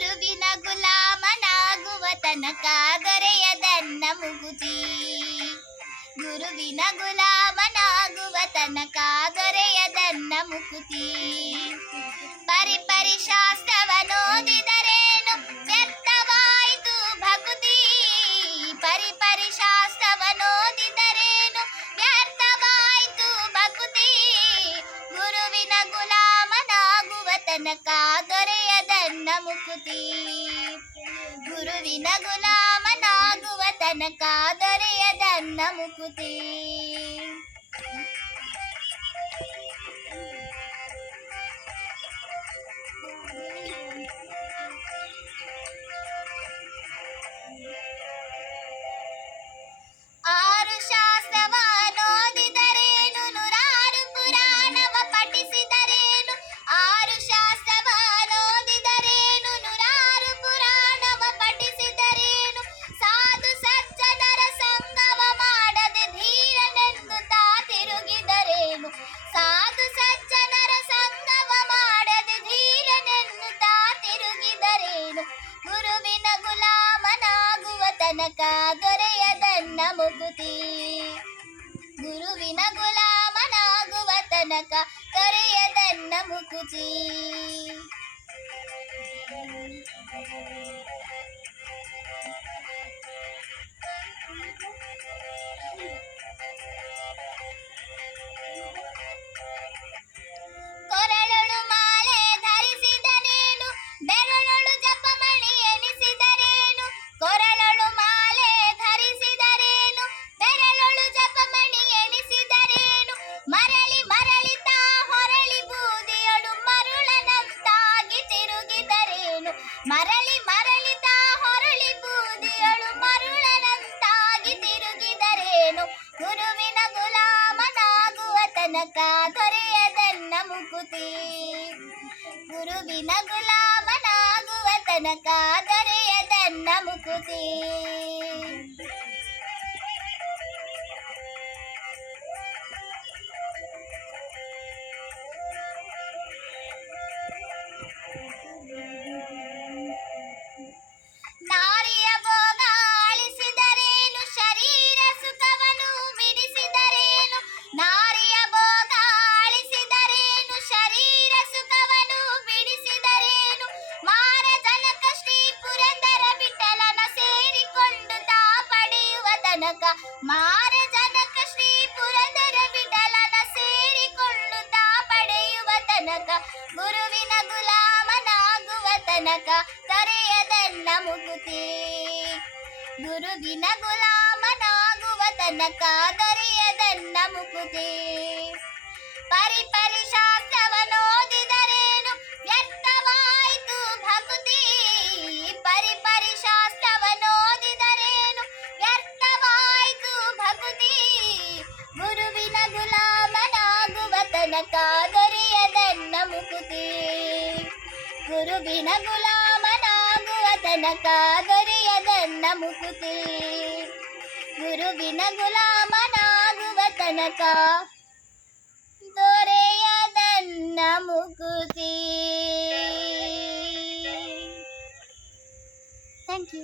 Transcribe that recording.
ಗುರುವಿನ ಗುಲಾಮನಾಗುವ ತನಕ ದೊರೆಯದನ್ನ ಮುಗುತಿ. ಗುರುವಿನ ಗುಲಾಮನಾಗುವ ತನಕ ದೊರೆಯದನ್ನ ಮುಕುತಿ. ಪರಿಪರಿ ಶಾಸ್ತ್ರವನೋದಿದರೇನು ವ್ಯರ್ಥವಾಯಿತು ಭಕುತಿ. ಪರಿಪರಿ ಶಾಸ್ತ್ರವನೋದಿದರೇನು ವ್ಯರ್ಥವಾಯಿತು ಭಕುತಿ. ಗುರುವಿನ ಗುಲಾಮನಾಗುವ ತನಕ ದೊರೆಯದನ್ನ ಮುಕುತಿ. ಗುರುವಿನ ಗುಲಾಮನಾಗುವ ತನಕ ದೊರೆಯದನ್ನ ಮುಕುತಿ. ಆರು ಶಾಸ್ತ್ರವನೋದಿದರೇನು ನೂರಾರು ಪುರಾಣವ ಪಠಿಸಿದರೇನು. ಆರು ಶಾಸ್ತ್ರವನೋದಿದರೇನು ನೂರಾರು ಪುರಾಣವ ಪಠಿಸಿದರೇನು. ಸಾಧು ಸಜ್ಜನರ ಸಂಗವ ಮಾಡದೆ ಧೀರನೆಂದು ತಾ ತಿರುಗಿದರೇನು. ಸಾಧು ಸಜ್ಜನರ ಸಂಗವ ಮಾಡದೆ ಧೀರನೆಂದು ತಾ ತಿರುಗಿದರೇನು. ಗುರುವಿನ ಗುಲಾಮನಾಗುವ ತನಕ ದೊರೆಯದನ್ನ ಮುಕುತಿ. ಗುರುವಿನ ಗುಲಾಮನಾಗುವ ತನಕ ದೊರೆಯದನ್ನ ಮುಕುತಿ. ಕೊರಳೊಳು ಮಾಲೆ ಧರಿಸಿದರೇನು ಬೆರಳೊಳು ಜಪಮಣಿ ಎನಿಸಿದರೇನು. ಕೊರಳೊಳು ಮಾಲೆ ಧರಿಸಿದರೇನು ಬೆರಳೊಳು ಜಪಮಣಿ ಎನಿಸಿದರೇನು. ಮರಳಿ ಮರಳಿ ತಾ ಹೊರಳಿ ಬೂದಿಯಳು ಮರುಳನಂತಾಗಿ ತಿರುಗಿದರೇನು. ಮರಳಿ ಮರಳಿ ತಾ ಹೊರಳಿ ಬೂದಿಯಳು ಮರುಳನಂತಾಗಿ ತಿರುಗಿದರೇನು. ಗುರುವಿನ ಗುಲಾಮನಾಗುವ ತನಕ ದೊರೆಯದನ್ನ ಮುಕುತಿ. ಗುರುವಿನ ಗುಲಾಮನಾಗುವ ತನಕ ದೊರೆಯದನ್ನ ಮುಕುತಿ. ನಾರಿಯ ಭೋಗ ಆಳಿಸಿದರೇನು ಶರೀರ ಸುಖವನ್ನು ಬಿಡಿಸಿದರೇನು. ನಾರಿಯ ಭೋಗ ಆಳಿಸಿದರೇನು ಶರೀರ ಸುಖವನ್ನು ಬಿಡಿಸಿದರೇನು. ಮಾರ ಜನಕ ಶ್ರೀ ಪುರಂದರ ವಿಠಲನ ಸೇರಿಕೊಂಡು ತಾ ಪಡೆಯುವ ತನಕ. ಮಾರ ಜನಕ ಶ್ರೀ ಪುರಂದರ ವಿಠಲನ ಸೇರಿಕೊಂಡು ತಾ ಪಡೆಯುವ ತನಕ. ಗುರುವಿನ ಗುಲಾಮನಾಗುವ ತನಕ ದೊರೆಯದನ್ನ ಮುಕುತಿ. ಗುರುವಿನ ಗುಲಾಮನಾಗುವ ತನಕ ದೊರೆಯದನ್ನ ಮುಕುತಿ. ಪರಿಪರಿ ಶಾಸ್ತ್ರವನೋದಿದರೇನು ವ್ಯರ್ಥವಾಯಿತು ಭಕುತಿ. ಪರಿಪರಿ ಶಾಸ್ತ್ರವನೋದಿದರೇನು ವ್ಯರ್ಥವಾಯಿತು ಭಕುತಿ. ಗುರುವಿನ ಗುಲಾಮನಾಗುವ ತನಕ ದೊರೆಯದನ್ನ ಮುಕುತಿ. ಗುರುವಿನ ಗುಲಾಮನಾಗುವ ತನಕ ದೊರೆಯದನ್ನ ಮುಕುತಿ. ಗುರುವಿನ ಗುಲಾಮನಾಗುವ ತನಕ ದೊರೆಯದನ್ನ ಮುಕುತಿ. Thank you.